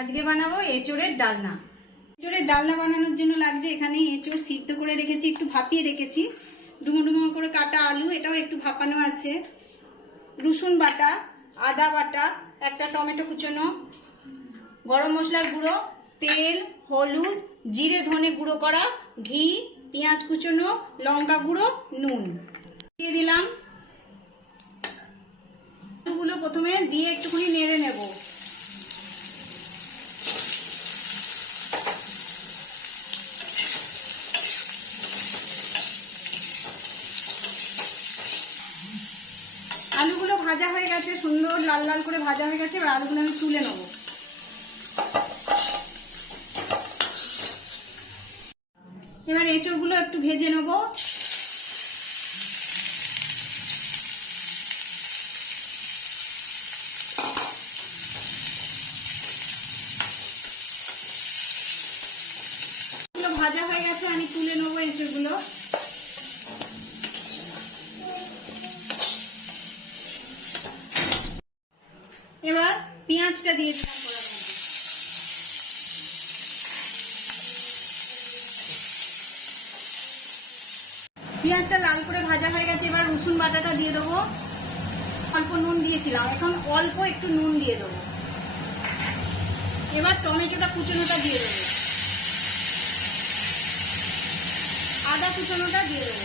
আজকে বানাবো এঁচোড়ের ডালনা। এঁচোড়ের ডালনা বানানোর জন্য লাগছে এখানে এঁচোড় সিদ্ধ করে রেখেছি, একটু ভাপিয়ে রেখেছি, ডুমো ডুমো করে কাটা আলু, এটাও একটু ভাপানো আছে, রসুন বাটা, আদা বাটা, একটা টমেটো কুচোনো, গরম মশলার গুঁড়ো, তেল, হলুদ, জিরে ধনে গুঁড়ো করা, ঘি, পেঁয়াজ কুচোনো, লঙ্কা গুঁড়ো, নুন দিয়ে দিলাম। আলুগুলো প্রথমে দিয়ে একটুখানি নেড়ে নেব। আলুগুলো ভাজা হয়ে গেছে, সুন্দর লাল লাল করে ভাজা হয়ে গেছে। এবার আলুগুলো আমি তুলে নেব। এবার এঁচোড়গুলো একটু ভেজে নেব। ভাজা হয়ে গেছে, আমি তুলে নেবো এঁচোড়গুলো। এবার পেঁয়াজটা দিয়ে দিলাম। পেঁয়াজটা লাল করে ভাজা হয়ে গেছে। এবার রসুন বাটাটা দিয়ে দেবো। অল্প নুন দিয়েছিলাম, এখন অল্প একটু নুন দিয়ে দেবো। এবার টমেটোটা কুচনোটা দিয়ে দেবো, আদা কুচনোটা দিয়ে দেবো।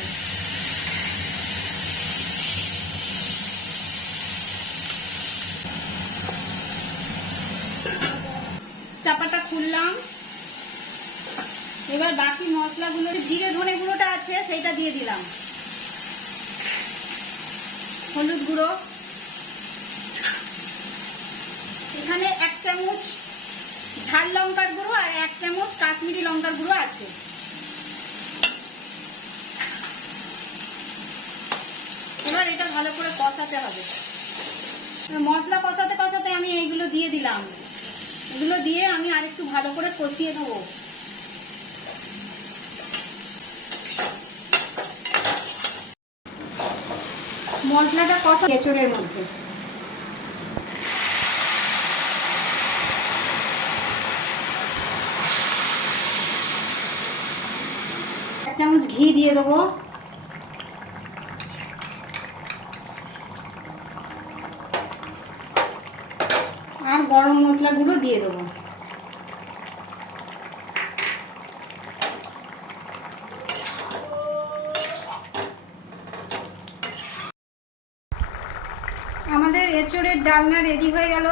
চাপাটা খুললাম। এবার বাকি মশলাগুলো, জিরে ধনে গুঁড়োটা আছে সেইটা দিয়ে দিলাম, হলুদ গুঁড়ো, এখানে 1 চামচ ঝাল লঙ্কার গুঁড়ো আর 1 চামচ কাশ্মীরি লঙ্কার গুঁড়ো আছে। এবার এটা ভালো করে কষাতে হবে। মশলা কষাতে কষাতে আমি এইগুলো দিয়ে দিলাম। এগুলো দিয়ে আমি আরেকটু ভালো করে কষিয়ে নেবো। মশলাটা কষা এঁচোড়ের মধ্যে। এক চামচ ঘি দিয়ে দেবো, আর গরম মশলা গুঁড়ো দিয়ে দেবো। আমাদের এঁচোড়ের ডালনা রেডি হয়ে গেল।